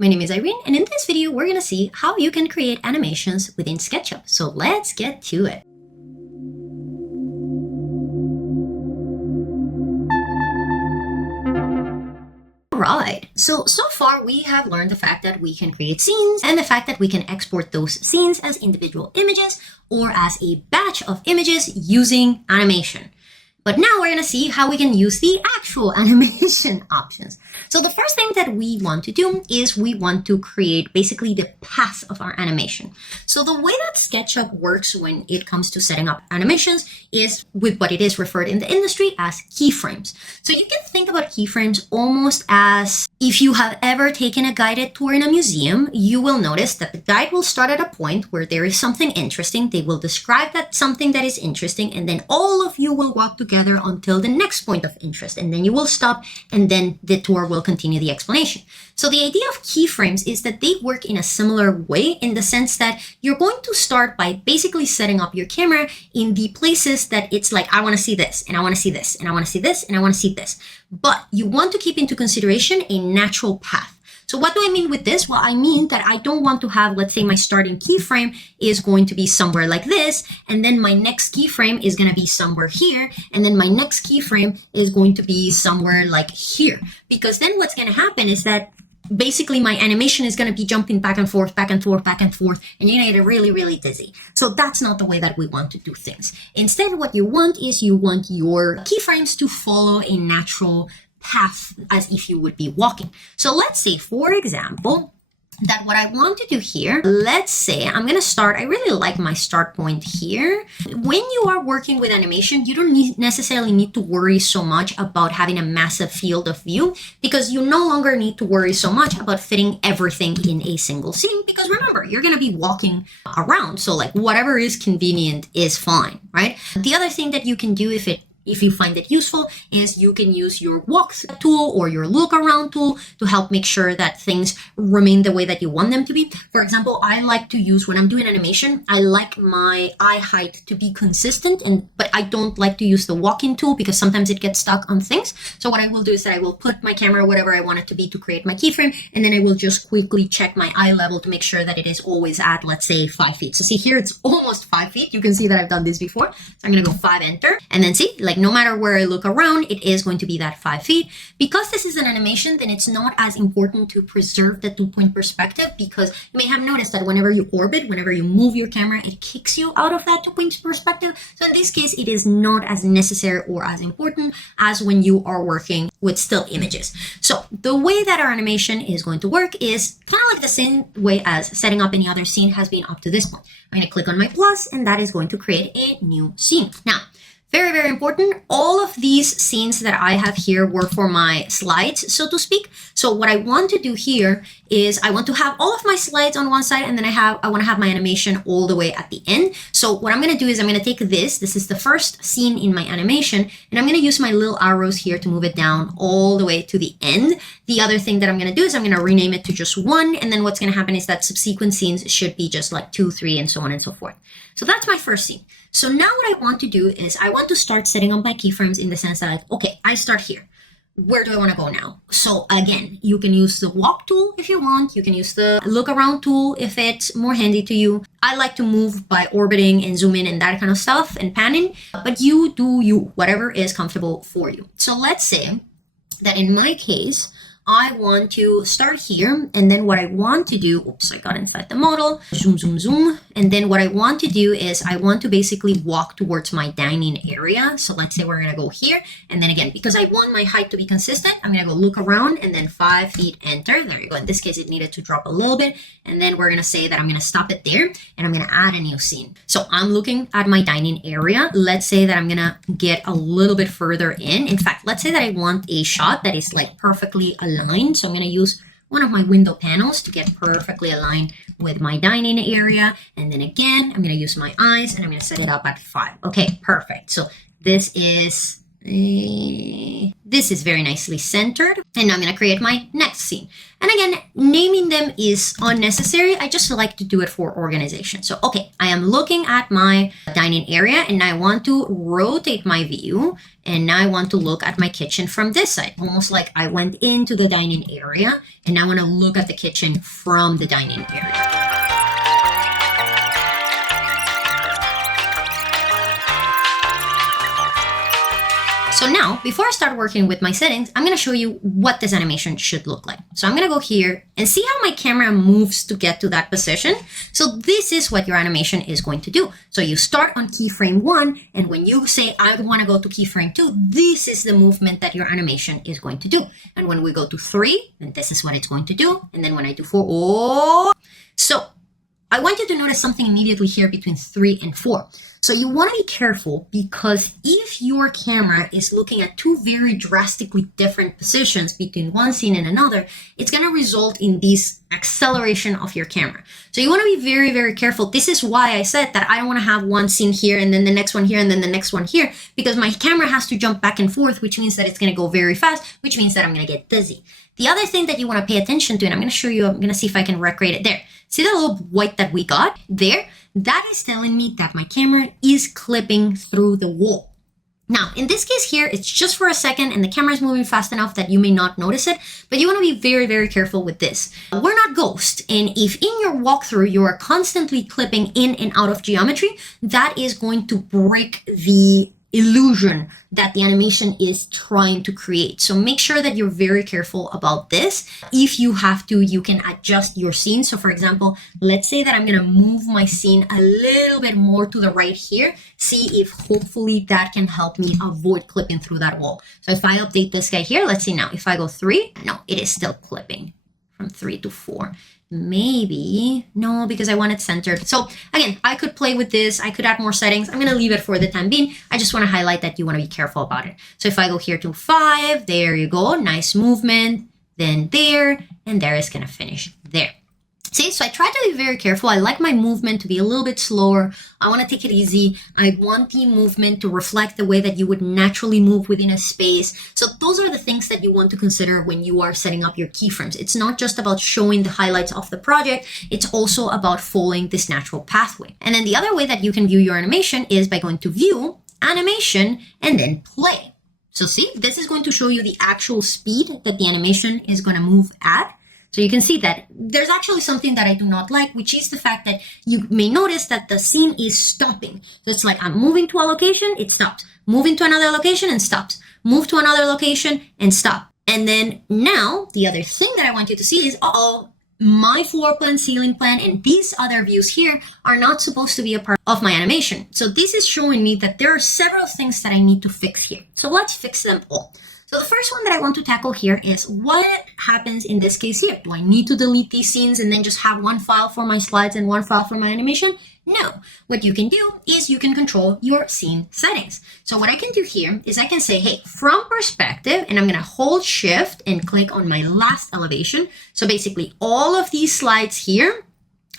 my name is Irene, and in this video, we're gonna see how you can create animations within SketchUp. So let's get to it. Right. So far we have learned the fact that we can create scenes and the fact that we can export those scenes as individual images or as a batch of images using animation. But now we're going to see how we can use the actual animation options. So the first thing that we want to do is we want to create basically the path of our animation. So the way that SketchUp works when it comes to setting up animations is with what it is referred in the industry as keyframes. So you can think about keyframes almost as if you have ever taken a guided tour in a museum, you will notice that the guide will start at a point where there is something interesting. They will describe that something that is interesting, and then all of you will walk together until the next point of interest, and then you will stop, and then the tour will continue the explanation. So the idea of keyframes is that they work in a similar way in the sense that you're going to start by basically setting up your camera in the places that it's like, I want to see this, and I want to see this, and I want to see this, and I want to see this. But you want to keep into consideration a natural path. So what do I mean with this? Well, I mean that I don't want to have, let's say my starting keyframe is going to be somewhere like this, and then my next keyframe is going to be somewhere here, and then my next keyframe is going to be somewhere like here. Because then what's going to happen is that basically my animation is going to be jumping back and forth, back and forth, back and forth, and you're going to get really, really dizzy. So that's not the way that we want to do things. Instead, what you want is you want your keyframes to follow a natural path as if you would be walking. So let's say, for example, that what I want to do here, let's say I'm going to start, I really like my start point here. When you are working with animation, you don't necessarily need to worry so much about having a massive field of view, because you no longer need to worry so much about fitting everything in a single scene, because remember, you're going to be walking around. So like whatever is convenient is fine, right? The other thing that you can do if you find it useful is you can use your walk tool or your look around tool to help make sure that things remain the way that you want them to be. For example, I like to use, when I'm doing animation, I like my eye height to be consistent, but I don't like to use the walking tool because sometimes it gets stuck on things. So what I will do is that I will put my camera whatever I want it to be to create my keyframe, and then I will just quickly check my eye level to make sure that it is always at, let's say, 5 feet. So see here, it's almost 5 feet. You can see that I've done this before. So I'm going to go 5, enter, and then see, like no matter where I look around, it is going to be that 5 feet. Because this is an animation, then it's not as important to preserve the 2-point perspective, because you may have noticed that whenever you orbit, whenever you move your camera, it kicks you out of that 2-point perspective. So in this case, it is not as necessary or as important as when you are working with still images. So the way that our animation is going to work is kind of like the same way as setting up any other scene has been up to this point. I'm going to click on my plus, and that is going to create a new scene. Now, very, very important. All of these scenes that I have here were for my slides, so to speak. So what I want to do here is I want to have all of my slides on one side, and then I want to have my animation all the way at the end. So what I'm going to do is I'm going to take this is the first scene in my animation, and I'm going to use my little arrows here to move it down all the way to the end. The other thing that I'm going to do is I'm going to rename it to just 1, and then what's going to happen is that subsequent scenes should be just like 2, 3, and so on and so forth. So that's my first scene. So now what I want to do is I want to start setting up my keyframes in the sense that, like, okay, I start here. Where do I want to go now? So again, you can use the walk tool if you want. You can use the look around tool if it's more handy to you. I like to move by orbiting and zoom in and that kind of stuff and panning, but you do you, whatever is comfortable for you. So let's say that in my case, I want to start here, and then what I want to do, oops, I got inside the model, zoom, zoom, zoom. And then what I want to do is I want to basically walk towards my dining area. So let's say we're going to go here. And then again, because I want my height to be consistent, I'm going to go look around and then 5 feet, enter. There you go. In this case, it needed to drop a little bit. And then we're going to say that I'm going to stop it there, and I'm going to add a new scene. So I'm looking at my dining area. Let's say that I'm going to get a little bit further in. In fact, let's say that I want a shot that is like perfectly aligned. So I'm going to use one of my window panels to get perfectly aligned with my dining area. And then again, I'm going to use my eyes, and I'm going to set it up at 5. Okay, perfect. So this is This is very nicely centered. And now I'm going to create my next scene. And again, naming them is unnecessary. I just like to do it for organization. So, okay, I am looking at my dining area and I want to rotate my view. And now I want to look at my kitchen from this side, almost like I went into the dining area and now I want to look at the kitchen from the dining area. So now, before I start working with my settings, I'm going to show you what this animation should look like. So I'm going to go here and see how my camera moves to get to that position. So this is what your animation is going to do. So you start on keyframe 1, and when you say, I want to go to keyframe 2, this is the movement that your animation is going to do. And when we go to 3, then this is what it's going to do. And then when I do 4, oh! So I want you to notice something immediately here between 3 and 4. So you want to be careful because if your camera is looking at two very drastically different positions between one scene and another, it's going to result in this acceleration of your camera. So you want to be very, very careful. This is why I said that I don't want to have one scene here and then the next one here and then the next one here, because my camera has to jump back and forth, which means that it's going to go very fast, which means that I'm going to get dizzy. The other thing that you want to pay attention to, and I'm going to show you, I'm going to see if I can recreate it there. See the little white that we got there? That is telling me that my camera is clipping through the wall. Now, in this case here, it's just for a second and the camera is moving fast enough that you may not notice it, but you want to be very, very careful with this. We're not Ghost, and if in your walkthrough you are constantly clipping in and out of geometry, that is going to break the illusion that the animation is trying to create. So make sure that you're very careful about this. If you have to, you can adjust your scene. So for example, let's say that I'm going to move my scene a little bit more to the right here. See if hopefully that can help me avoid clipping through that wall. So if I update this guy here, let's see now, if I go 3, no, it is still clipping from 3 to 4. Maybe, no, because I want it centered. So again, I could play with this. I could add more settings. I'm going to leave it for the time being. I just want to highlight that you want to be careful about it. So if I go here to 5, there you go. Nice movement. Then there, and there is going to finish there. See, so I try to be very careful. I like my movement to be a little bit slower. I want to take it easy. I want the movement to reflect the way that you would naturally move within a space. So those are the things that you want to consider when you are setting up your keyframes. It's not just about showing the highlights of the project. It's also about following this natural pathway. And then the other way that you can view your animation is by going to View, Animation, and then Play. So see, this is going to show you the actual speed that the animation is going to move at. So you can see that there's actually something that I do not like, which is the fact that you may notice that the scene is stopping. So it's like I'm moving to a location, it stops. Moving to another location and stops. Move to another location and stop. And then now the other thing that I want you to see is, my floor plan, ceiling plan, and these other views here are not supposed to be a part of my animation. So this is showing me that there are several things that I need to fix here. So let's fix them all. So the first one that I want to tackle here is what happens in this case here. Do I need to delete these scenes and then just have one file for my slides and one file for my animation? No. What you can do is you can control your scene settings. So what I can do here is I can say, hey, from perspective, and I'm going to hold shift and click on my last elevation. So basically all of these slides here,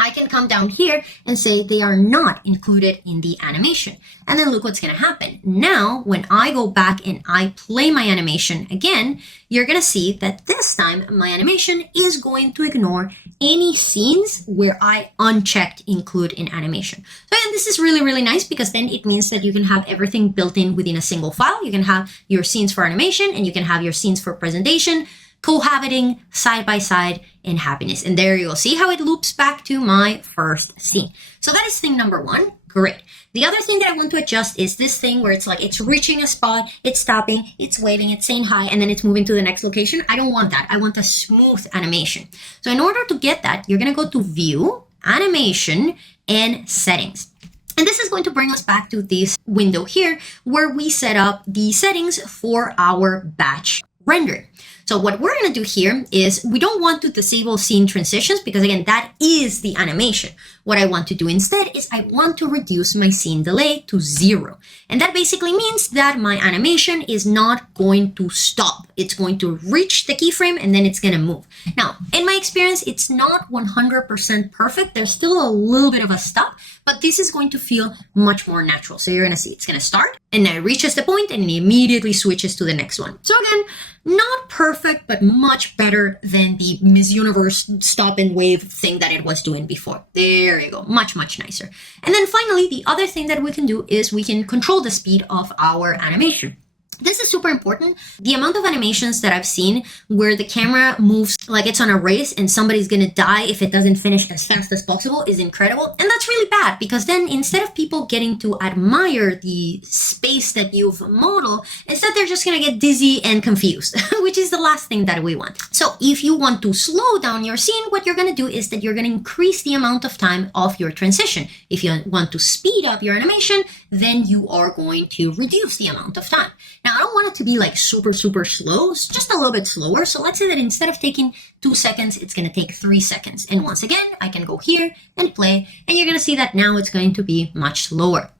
I can come down here and say they are not included in the animation. And then look what's going to happen. Now, when I go back and I play my animation again, you're going to see that this time my animation is going to ignore any scenes where I unchecked include in animation. So again, this is really, really nice because then it means that you can have everything built in within a single file. You can have your scenes for animation and you can have your scenes for presentation, cohabiting side by side in happiness. And there you'll see how it loops back to my first scene. So that is thing number 1. Great. The other thing that I want to adjust is this thing where it's like it's reaching a spot, it's stopping, it's waving, it's saying hi, and then it's moving to the next location. I don't want that. I want a smooth animation. So in order to get that, you're going to go to View, Animation, and Settings. And this is going to bring us back to this window here where we set up the settings for our batch render. So what we're going to do here is we don't want to disable scene transitions because again, that is the animation. What I want to do instead is I want to reduce my scene delay to 0. And that basically means that my animation is not going to stop. It's going to reach the keyframe and then it's going to move. Now, in my experience, it's not 100% perfect. There's still a little bit of a stop, but this is going to feel much more natural. So you're going to see it's going to start and then it reaches the point and it immediately switches to the next one. So again, not perfect, but much better than the Miss Universe stop and wave thing that it was doing before. There you go. Much, much nicer. And then finally, the other thing that we can do is we can control the speed of our animation. This is super important. The amount of animations that I've seen where the camera moves like it's on a race and somebody's gonna die if it doesn't finish as fast as possible is incredible. And that's really bad because then instead of people getting to admire the space that you've modeled, instead they're just gonna get dizzy and confused, which is the last thing that we want. So if you want to slow down your scene, what you're gonna do is that you're gonna increase the amount of time of your transition. If you want to speed up your animation, then you are going to reduce the amount of time. Now, I don't want it to be like super, super slow. It's just a little bit slower. So let's say that instead of taking 2 seconds, it's going to take 3 seconds. And once again, I can go here and play. And you're going to see that now it's going to be much slower.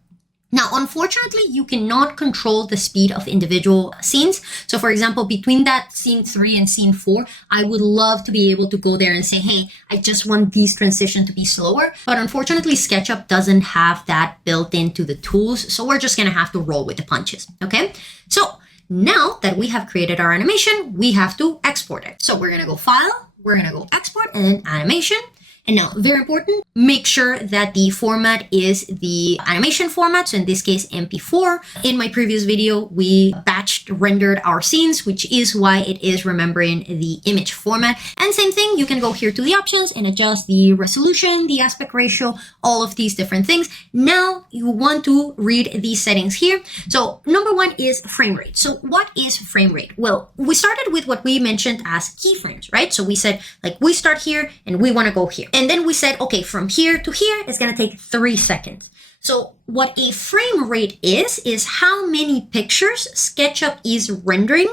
Now, unfortunately, you cannot control the speed of individual scenes. So for example, between that scene 3 and scene 4, I would love to be able to go there and say, hey, I just want these transitions to be slower. But unfortunately, Sketchup doesn't have that built into the tools. So we're just going to have to roll with the punches. Okay. So now that we have created our animation, we have to export it. So we're going to go File, we're going to go Export and Animation. And now, very important, make sure that the format is the animation format. So in this case, MP4. In my previous video, we batched rendered our scenes, which is why it is remembering the image format. And same thing, you can go here to the options and adjust the resolution, the aspect ratio, all of these different things. Now you want to read these settings here. So number 1 is frame rate. So what is frame rate? Well, we started with what we mentioned as keyframes, right? So we said like we start here and we want to go here. And then we said, okay, from here to here, it's going to take 3 seconds. So what a frame rate is how many pictures SketchUp is rendering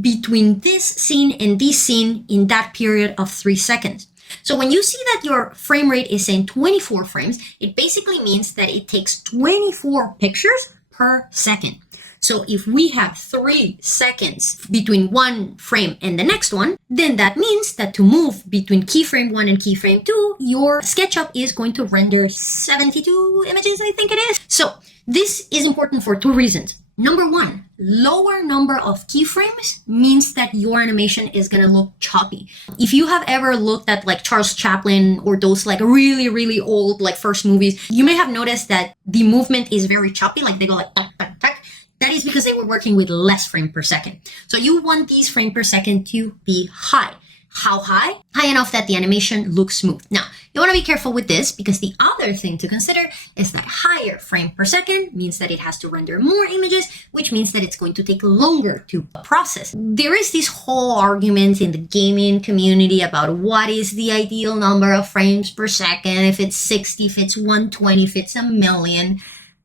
between this scene and this scene in that period of 3 seconds. So when you see that your frame rate is saying 24 frames, it basically means that it takes 24 pictures per second. So if we have 3 seconds between one frame and the next one, then that means that to move between keyframe 1 and keyframe 2, your SketchUp is going to render 72 images, I think it is. So this is important for 2 reasons. Number 1, lower number of keyframes means that your animation is going to look choppy. If you have ever looked at like Charles Chaplin or those like really, really old like first movies, you may have noticed that the movement is very choppy, like they go like tuck, tuck, tuck. That is because they were working with less frame per second. So you want these frame per second to be high. How high? High enough that the animation looks smooth. Now, you want to be careful with this because the other thing to consider is that higher frame per second means that it has to render more images, which means that it's going to take longer to process. There is this whole argument in the gaming community about what is the ideal number of frames per second, if it's 60, if it's 120, if it's a million.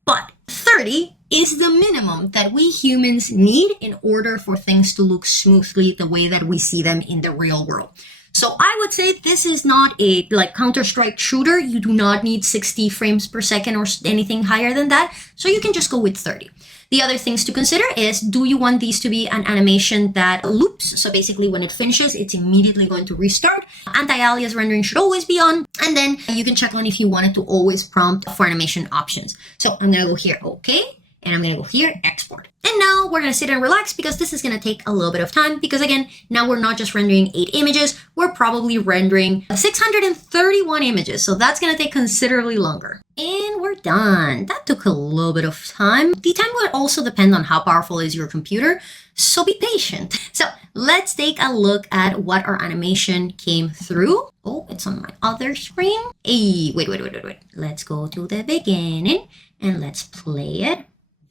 But 30 is the minimum that we humans need in order for things to look smoothly the way that we see them in the real world. So I would say this is not a like Counter-Strike shooter. You do not need 60 frames per second or anything higher than that. So you can just go with 30. The other things to consider is, do you want these to be an animation that loops? So basically when it finishes, it's immediately going to restart. Anti-alias rendering should always be on. And then you can check on if you wanted to always prompt for animation options. So I'm going to go here, okay. And I'm going to go here, export. And now we're going to sit and relax because this is going to take a little bit of time because again, now we're not just rendering 8 images, we're probably rendering 631 images. So that's going to take considerably longer. And we're done. That took a little bit of time. The time will also depend on how powerful is your computer. So be patient. So let's take a look at what our animation came through. Oh, it's on my other screen. Hey, wait. Let's go to the beginning and let's play it.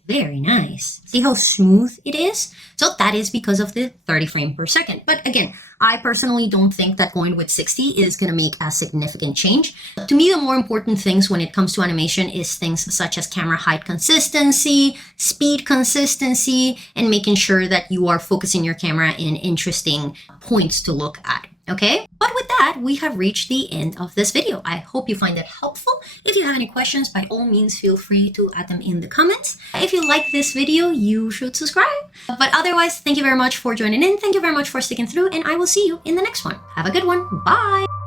Very nice. See how smooth it is? So that is because of the 30 frame per second. But again, I personally don't think that going with 60 is going to make a significant change. To me, the more important things when it comes to animation is things such as camera height consistency, speed consistency, and making sure that you are focusing your camera in interesting points to look at. Okay, but with that, we have reached the end of this video. I hope you find it helpful. If you have any questions, by all means, feel free to add them in the comments. If you like this video, you should subscribe. But otherwise, thank you very much for joining in. Thank you very much for sticking through, and I will see you in the next one. Have a good one. Bye.